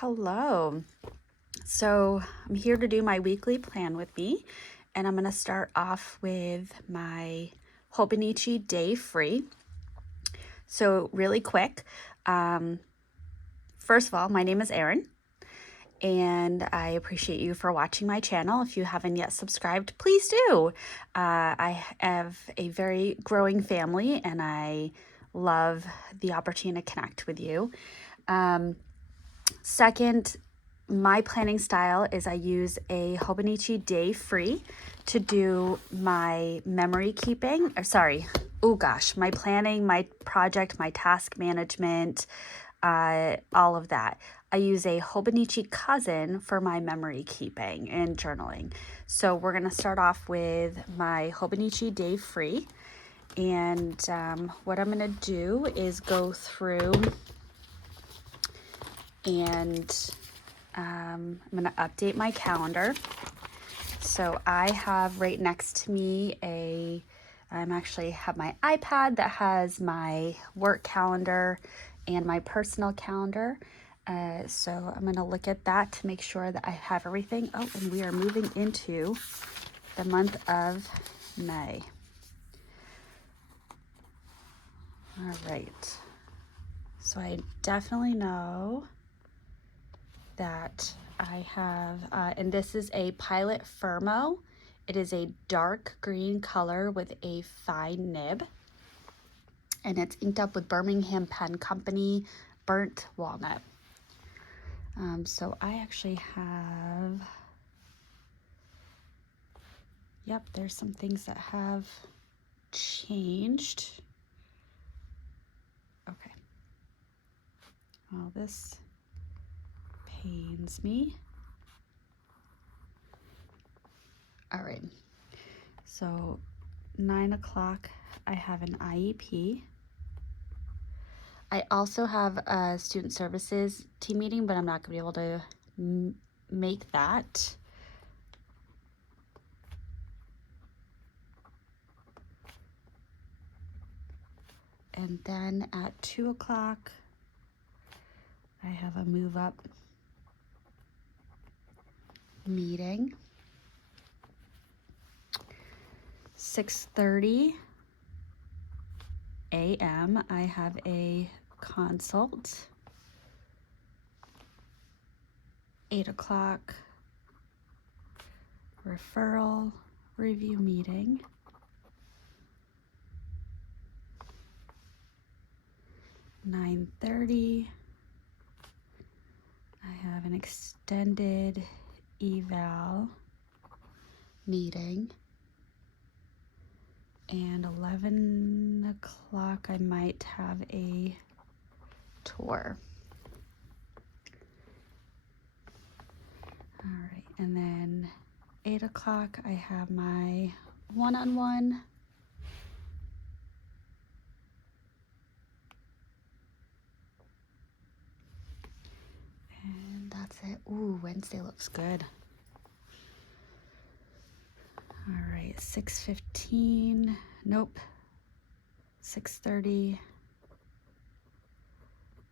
Hello. So I'm here to do my weekly plan with me, and I'm going to start off with my Hobonichi Day Free. So really quick, first of all, my name is Erin, and I appreciate you for watching my channel. If you haven't yet subscribed, please do. I have a very growing family, and I love the opportunity to connect with you. Second, my planning style is I use a Hobonichi Day Free to do my memory keeping, my planning, my project, my task management, all of that. I use a Hobonichi Cousin for my memory keeping and journaling. So we're going to start off with my Hobonichi Day Free. And what I'm going to do is go through and I'm going to update my calendar. So I have right next to me have my iPad that has my work calendar and my personal calendar. So I'm going to look at that to make sure that I have everything. Oh, and we are moving into the month of May. All right. So I definitely know that I have, and this is a Pilot Firmo. It is a dark green color with a fine nib, and it's inked up with Birmingham Pen Company Burnt Walnut. So I actually have, yep, there's some things that have changed. Okay. Well, this pains me. All right. So 9 o'clock, I have an IEP. I also have a student services team meeting, but I'm not going to be able to make that. And then at 2 o'clock, I have a move up meeting. 6:30 a.m. I have a consult. 8 o'clock, referral review meeting. 9:30, I have an extended eval meeting. And 11 o'clock, I might have a tour. All right, and then 8 o'clock, I have my one-on-one. And that's it. Ooh, Wednesday looks good. All right, 6:15, nope. 6:30,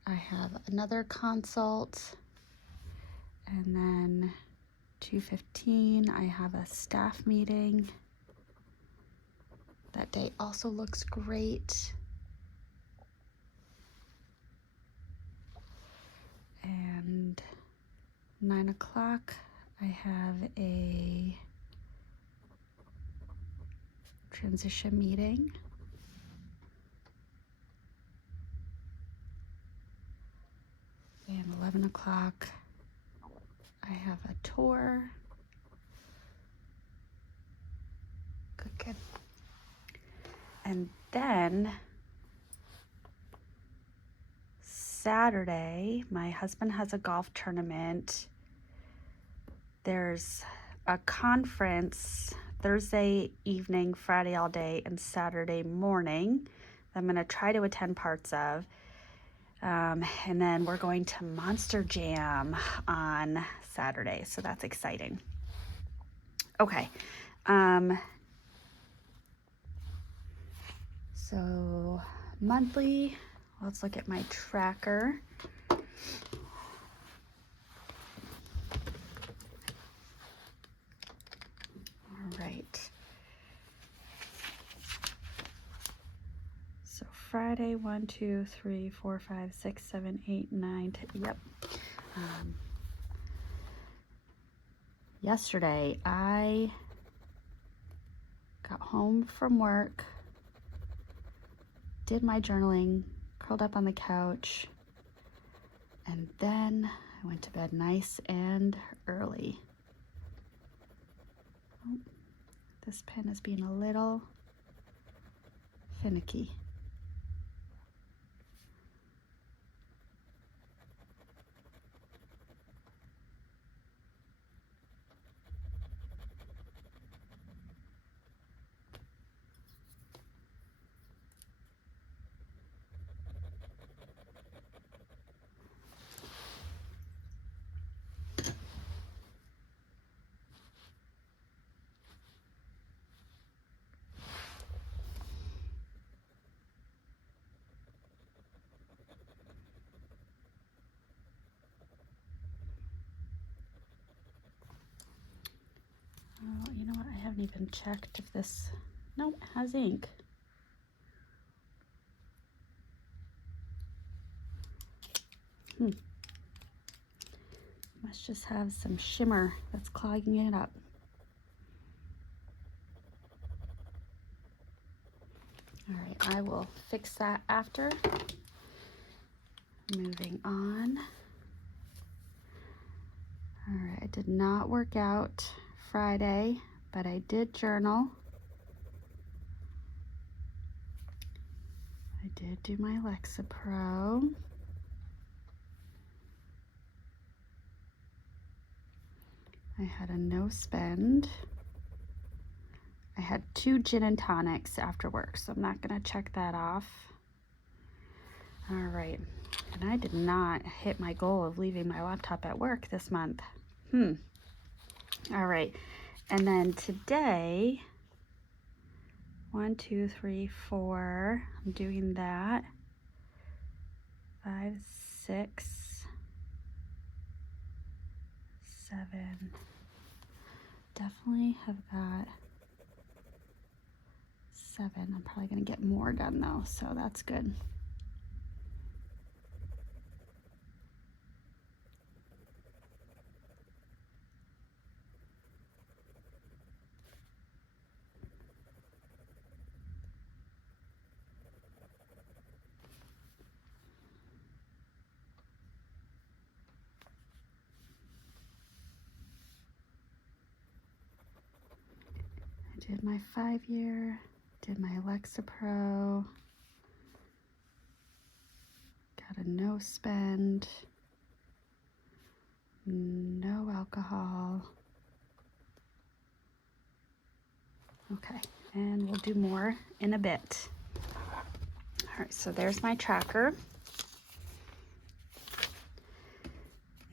I have another consult. And then 2:15, I have a staff meeting. That day also looks great. And 9 o'clock, I have a transition meeting. And 11 o'clock, I have a tour. Good. And then Saturday, my husband has a golf tournament. There's a conference Thursday evening, Friday all day, and Saturday morning that I'm going to try to attend parts of. And then we're going to Monster Jam on Saturday, so that's exciting. Okay. So monthly, let's look at my tracker. Friday, 1, 2, 3, 4, 5, 6, 7, 8, 9, 10. Yep. Yesterday, I got home from work, did my journaling, curled up on the couch, and then I went to bed nice and early. Oh, this pen is being a little finicky. Oh, you know what? I haven't even checked if this, no, it has ink. Must just have some shimmer that's clogging it up. All right, I will fix that after. Moving on. All right, I did not work out Friday, but I did journal. I did do my Lexapro. I had a no spend. I had 2 gin and tonics after work, so I'm not gonna check that off. All right, and I did not hit my goal of leaving my laptop at work this month. All right, and then today, 1, 2, 3, 4, I'm doing that. 5, 6, 7. Definitely have got 7. I'm probably gonna get more done though, so that's good. I did my 5-year, did my Lexapro, got a no spend, no alcohol. Okay, and we'll do more in a bit. All right, so there's my tracker.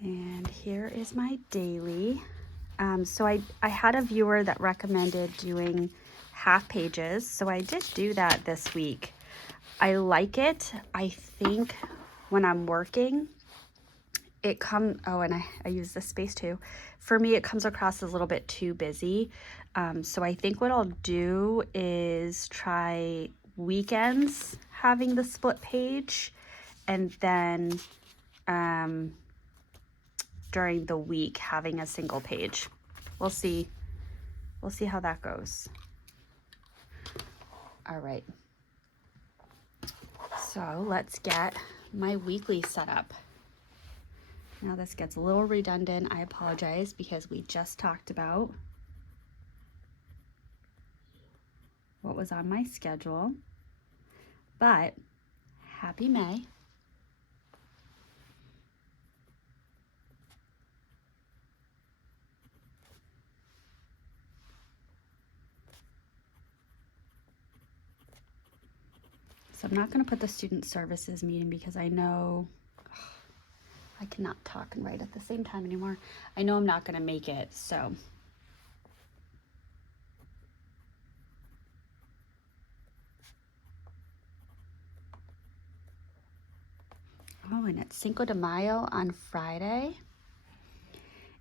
And here is my daily. So I had a viewer that recommended doing half pages, so I did do that this week. I like it. I think when I'm working, it oh, and I use this space too. For me, it comes across as a little bit too busy. So I think what I'll do is try weekends having the split page, and then during the week having a single page. We'll see how that goes. All right, so let's get my weekly set up. Now this gets a little redundant, I apologize, because we just talked about what was on my schedule, but happy May. So I'm not going to put the student services meeting because I know I cannot talk and write at the same time anymore. I know I'm not going to make it, so. Oh, and it's Cinco de Mayo on Friday.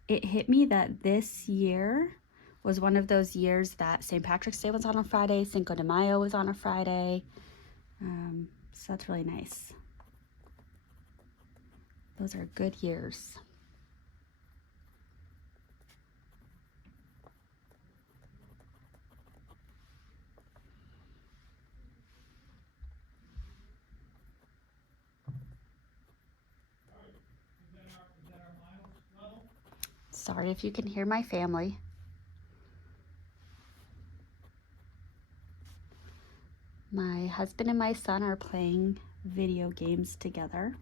It hit me that this year was one of those years that St. Patrick's Day was on a Friday, Cinco de Mayo was on a Friday. So that's really nice. Those are good years. Sorry if you can hear my family. My husband and my son are playing video games together.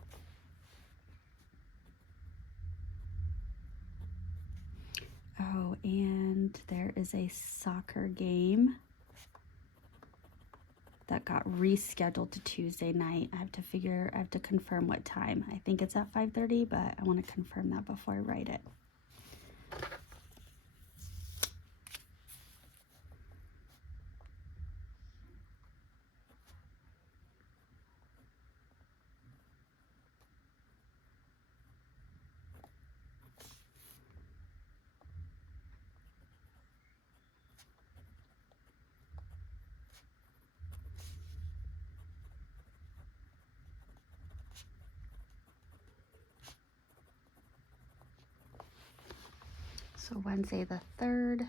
Oh, and there is a soccer game that got rescheduled to Tuesday night. I have to confirm what time. I think it's at 5:30, but I want to confirm that before I write it. So Wednesday the 3rd,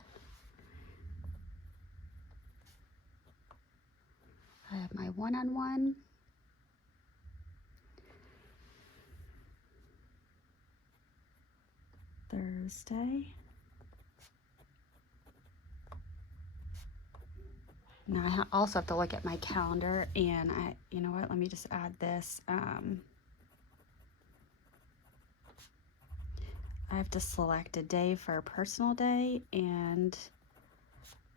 I have my one-on-one. Thursday. Now I also have to look at my calendar, and you know what, let me just add this. I have to select a day for a personal day and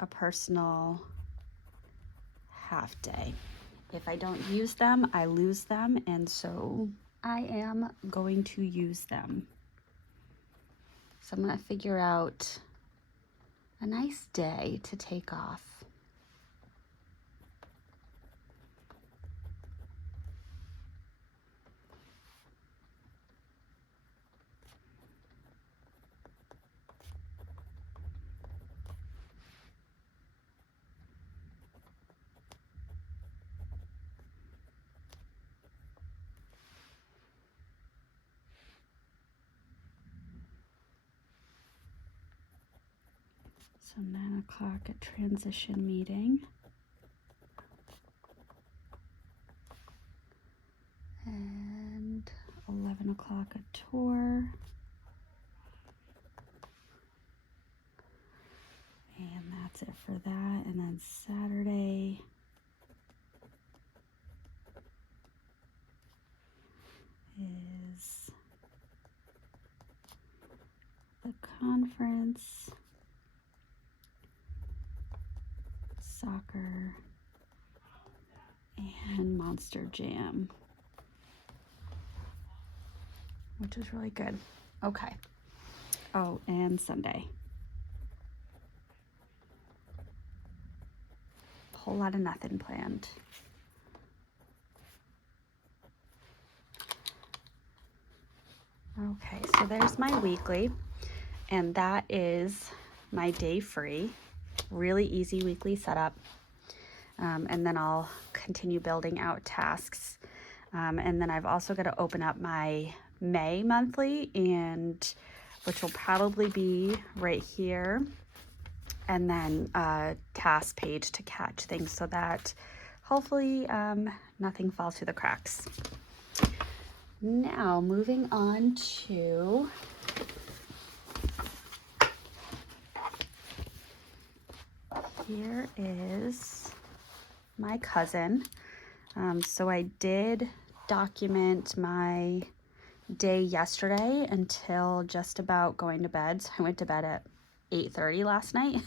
a personal half day. If I don't use them, I lose them, and so I am going to use them. So I'm going to figure out a nice day to take off. So 9 o'clock at transition meeting. And 11 o'clock a tour. And that's it for that. And then Saturday, is the conference, soccer, and Monster Jam, which is really good. Okay. Oh, and Sunday. Whole lot of nothing planned. Okay, so there's my weekly, and that is my day free. Really easy weekly setup. And then I'll continue building out tasks. And then I've also got to open up my May monthly, and which will probably be right here. And then a task page to catch things so that hopefully nothing falls through the cracks. Now moving on to here is my cousin. So I did document my day yesterday until just about going to bed. So I went to bed at 8:30 last night.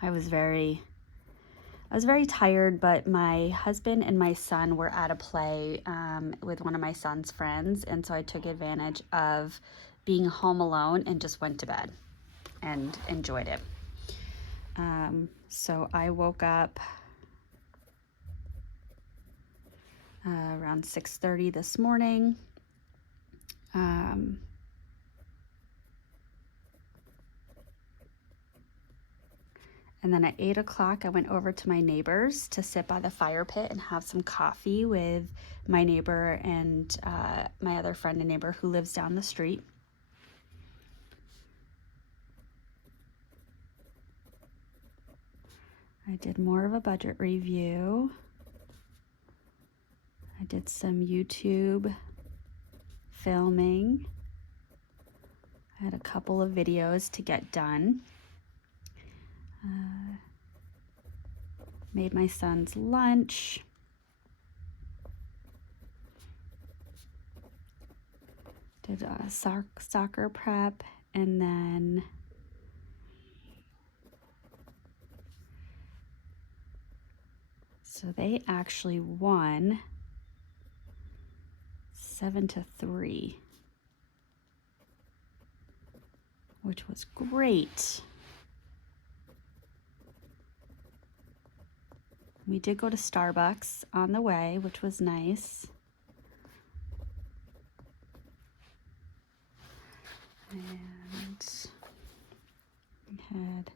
I was very tired, but my husband and my son were at a play with one of my son's friends, and so I took advantage of being home alone and just went to bed and enjoyed it. So I woke up around 6:30 this morning. And then at 8 o'clock, I went over to my neighbor's to sit by the fire pit and have some coffee with my neighbor and my other friend and neighbor who lives down the street. I did more of a budget review. I did some YouTube filming. I had a couple of videos to get done. Made my son's lunch. Did a soccer prep, and then so they actually won 7-3, which was great. We did go to Starbucks on the way, which was nice. And we had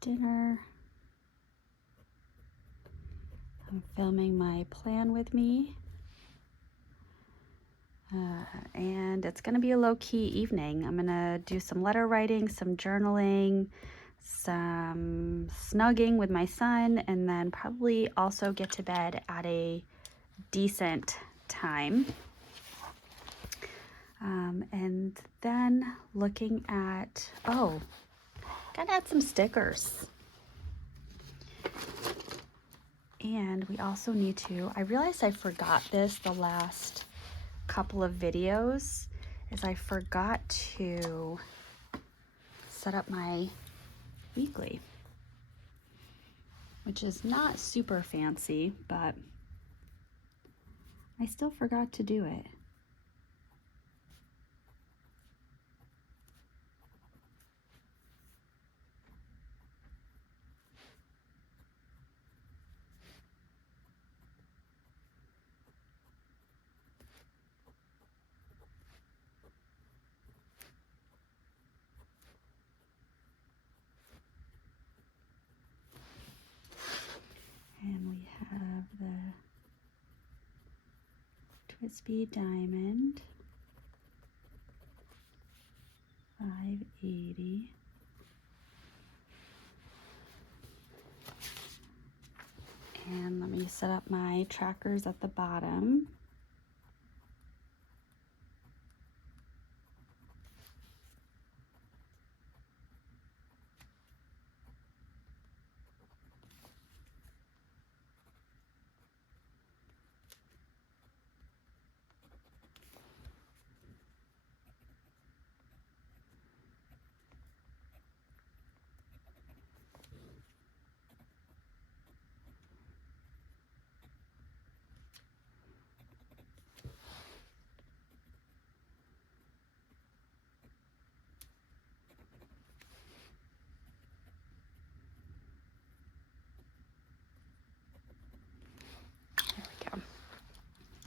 dinner. I'm filming my plan with me. And it's gonna be a low-key evening. I'm gonna do some letter writing, some journaling, some snugging with my son, and then probably also get to bed at a decent time. And then looking at, oh, gotta add some stickers. And we also need to, I realized I forgot this the last couple of videos, is I forgot to set up my weekly, which is not super fancy, but I still forgot to do it. And we have the Twisby Diamond 580. And let me set up my trackers at the bottom.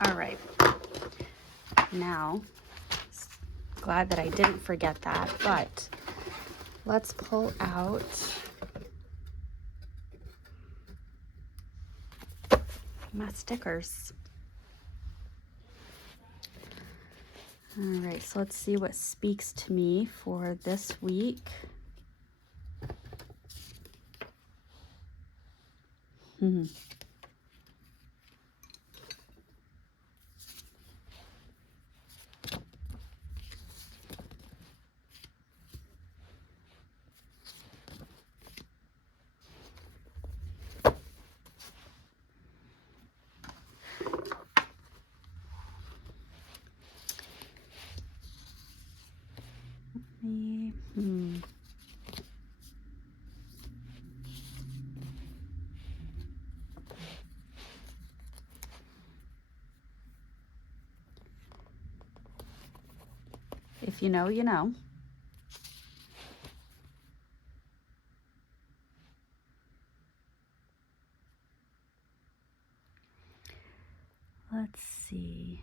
All right, now, glad that I didn't forget that, but let's pull out my stickers. All right, so let's see what speaks to me for this week. If you know, you know. Let's see.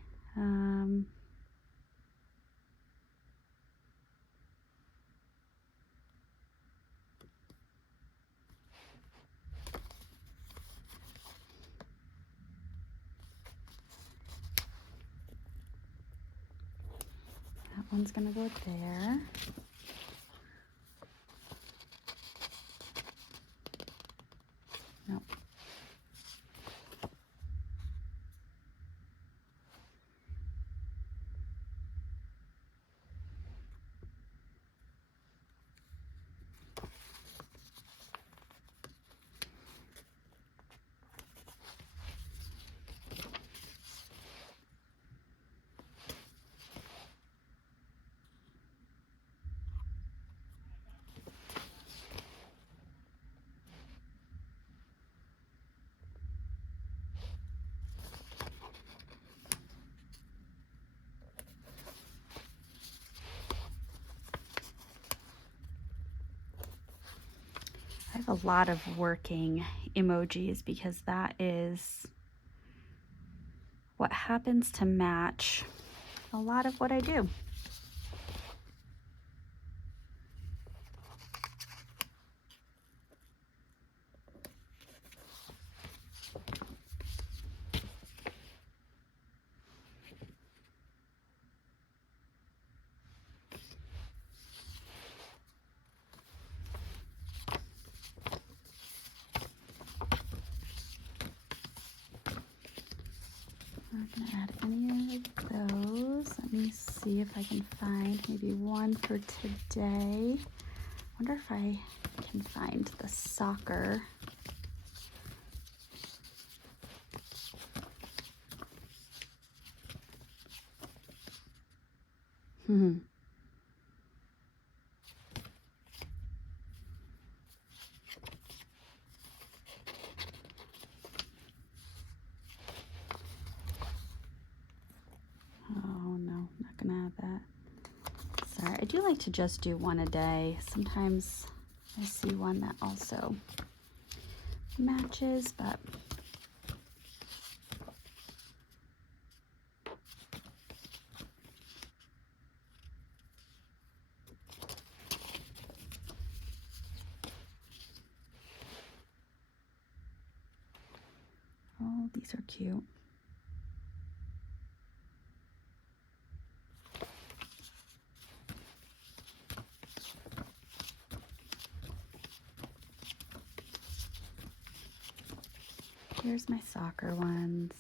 one's gonna go there. Nope. I have a lot of working emojis because that is what happens to match a lot of what I do. I'm not gonna add any of those. Let me see if I can find maybe one for today. Wonder if I can find the soccer. Oh no, not gonna add that. Sorry, I do like to just do one a day. Sometimes I see one that also matches, but oh, these are cute. Here's my soccer ones.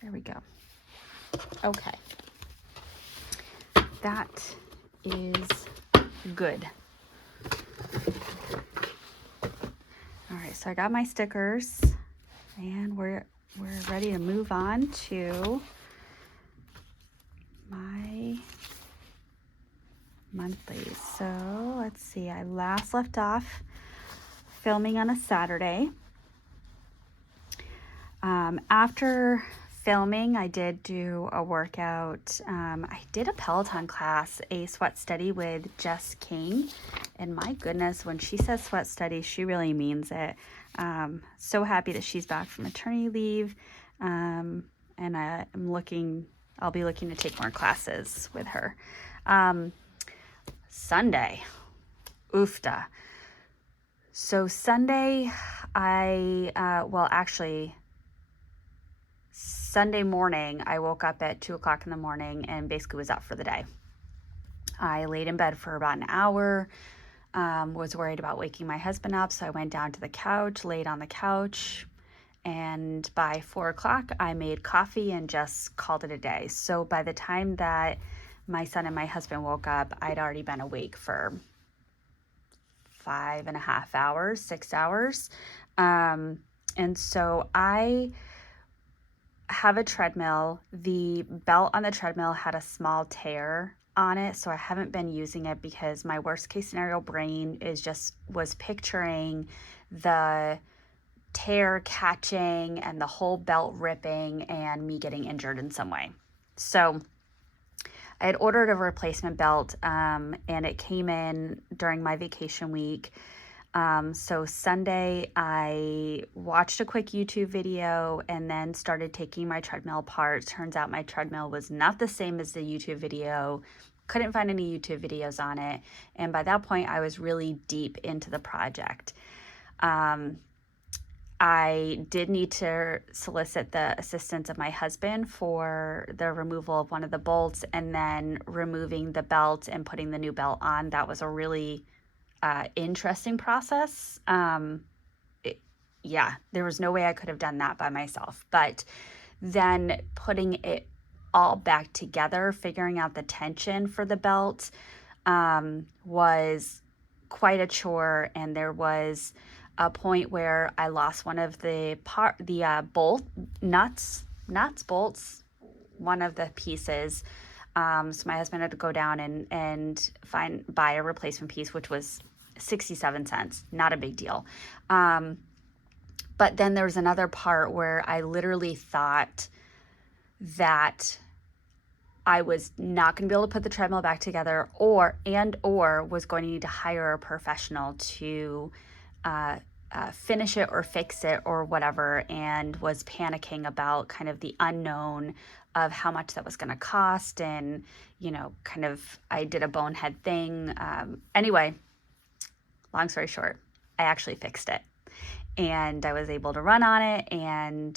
There we go. Okay. That is good. All right, so I got my stickers and we're ready to move on to my monthlies. So let's see, I last left off filming on a Saturday. After filming, I did do a workout. I did a Peloton class, a sweat study with Jess King. And my goodness, when she says sweat study, she really means it. So happy that she's back from maternity leave. And I'll be looking to take more classes with her. Sunday, oofta. So Sunday, Sunday morning, I woke up at 2 o'clock in the morning and basically was up for the day. I laid in bed for about an hour, was worried about waking my husband up, so I went down to the couch, laid on the couch, and by 4 o'clock, I made coffee and just called it a day. So by the time that my son and my husband woke up, I'd already been awake for 5.5 hours, 6 hours. And so I have a treadmill. The belt on the treadmill had a small tear on it, so I haven't been using it because my worst case scenario brain was picturing the tear catching and the whole belt ripping and me getting injured in some way. So I had ordered a replacement belt, and it came in during my vacation week. So Sunday, I watched a quick YouTube video and then started taking my treadmill apart. Turns out my treadmill was not the same as the YouTube video. Couldn't find any YouTube videos on it. And by that point, I was really deep into the project. I did need to solicit the assistance of my husband for the removal of one of the bolts and then removing the belt and putting the new belt on. That was a really interesting process. Yeah, there was no way I could have done that by myself. But then putting it all back together, figuring out the tension for the belt, was quite a chore. And there was a point where I lost one of the bolt bolts, one of the pieces. So my husband had to go down and buy a replacement piece, which was 67 cents. Not a big deal. But then there was another part where I literally thought that I was not going to be able to put the treadmill back together, or was going to need to hire a professional to finish it or fix it or whatever, and was panicking about kind of the unknown of how much that was going to cost. And, kind of, I did a bonehead thing. Anyway, long story short, I actually fixed it. And I was able to run on it and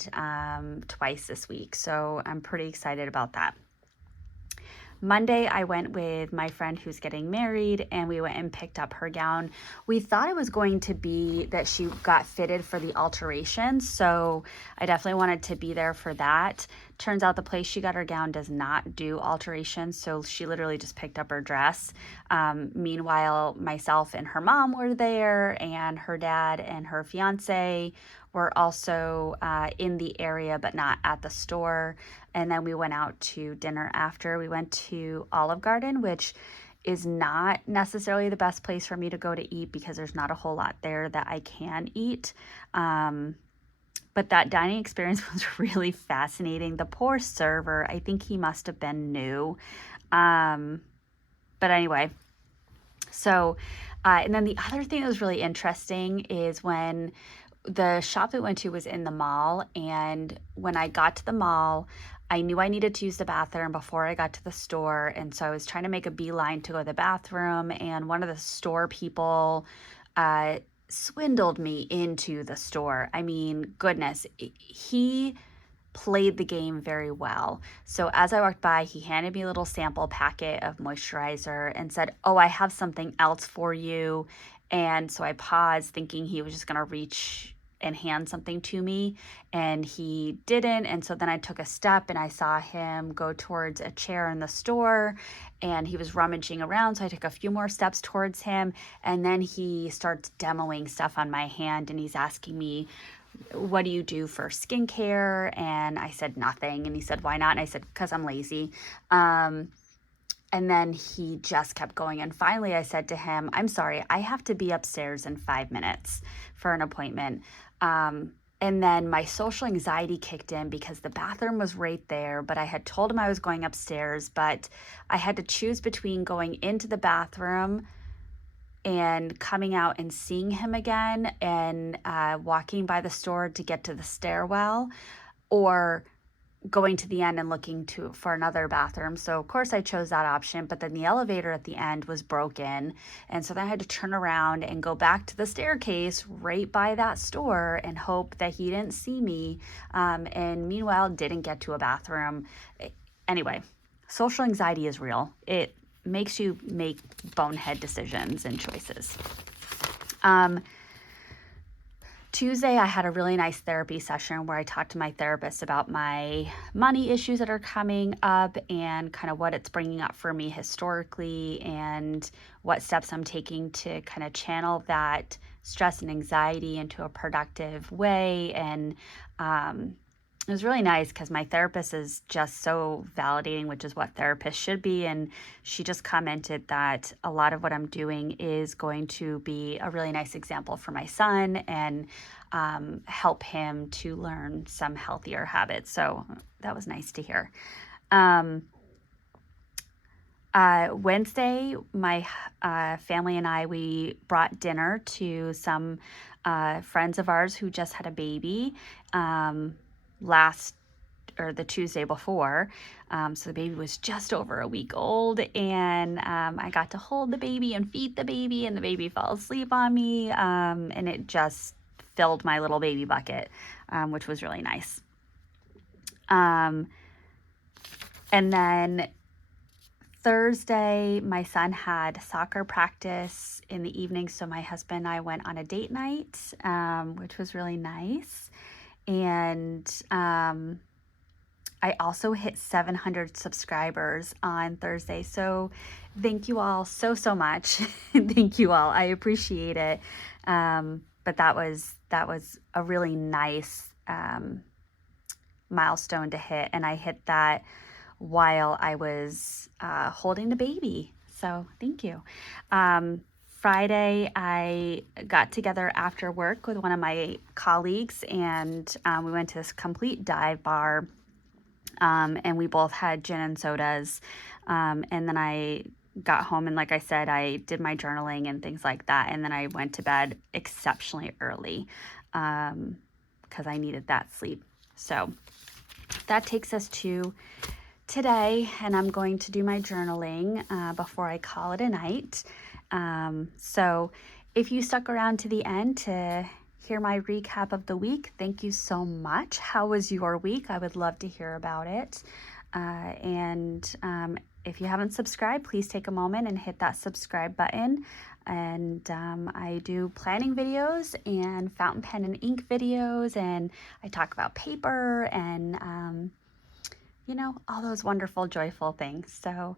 twice this week. So I'm pretty excited about that. Monday, I went with my friend who's getting married, and we went and picked up her gown. We thought it was going to be that she got fitted for the alterations, so I definitely wanted to be there for that. Turns out the place she got her gown does not do alterations, so she literally just picked up her dress. Meanwhile, myself and her mom were there, and her dad and her fiance were also in the area, but not at the store. And then we went out to dinner after. We went to Olive Garden, which is not necessarily the best place for me to go to eat because there's not a whole lot there that I can eat. But that dining experience was really fascinating. The poor server, I think he must have been new. But anyway, so, and then the other thing that was really interesting is when the shop we went to was in the mall, and when I got to the mall, I knew I needed to use the bathroom before I got to the store, and so I was trying to make a beeline to go to the bathroom, and one of the store people swindled me into the store. I mean, goodness, he played the game very well. So as I walked by, he handed me a little sample packet of moisturizer and said, "Oh, I have something else for you." And so I paused, thinking he was just going to reach and hand something to me, and he didn't. And so then I took a step and I saw him go towards a chair in the store, and he was rummaging around. So I took a few more steps towards him, and then he starts demoing stuff on my hand, and he's asking me, "What do you do for skincare?" And I said, "Nothing." And he said, "Why not?" And I said, "Because I'm lazy." And then he just kept going. And finally I said to him, "I'm sorry, I have to be upstairs in 5 minutes for an appointment." And then my social anxiety kicked in because the bathroom was right there, but I had told him I was going upstairs, but I had to choose between going into the bathroom and coming out and seeing him again and walking by the store to get to the stairwell, or going to the end and looking for another bathroom. So of course I chose that option, but then the elevator at the end was broken, and so then I had to turn around and go back to the staircase right by that store and hope that he didn't see me, and meanwhile didn't get to a bathroom. Anyway, social anxiety is real. It makes you make bonehead decisions and choices. Tuesday, I had a really nice therapy session where I talked to my therapist about my money issues that are coming up and kind of what it's bringing up for me historically and what steps I'm taking to kind of channel that stress and anxiety into a productive way. And it was really nice because my therapist is just so validating, which is what therapists should be. And she just commented that a lot of what I'm doing is going to be a really nice example for my son and help him to learn some healthier habits. So that was nice to hear. Wednesday, my family and I, we brought dinner to some friends of ours who just had a baby. The Tuesday before. So the baby was just over a week old, and I got to hold the baby and feed the baby, and the baby fell asleep on me, and it just filled my little baby bucket, which was really nice. And then Thursday, my son had soccer practice in the evening, so my husband and I went on a date night, which was really nice. And I also hit 700 subscribers on Thursday, so thank you all so much. Thank you all. I appreciate it. But that was a really nice milestone to hit, and I hit that while I was holding the baby. So thank you. Friday, I got together after work with one of my colleagues, and we went to this complete dive bar, and we both had gin and sodas. And then I got home, and like I said, I did my journaling and things like that. And then I went to bed exceptionally early because I needed that sleep. So that takes us to today, and I'm going to do my journaling before I call it a night. So if you stuck around to the end to hear my recap of the week, thank you so much. How was your week? I would love to hear about it. And if you haven't subscribed, please take a moment and hit that subscribe button. And I do planning videos and fountain pen and ink videos, and I talk about paper and you know, all those wonderful, joyful things. So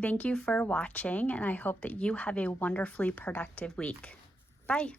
thank you for watching, and I hope that you have a wonderfully productive week. Bye.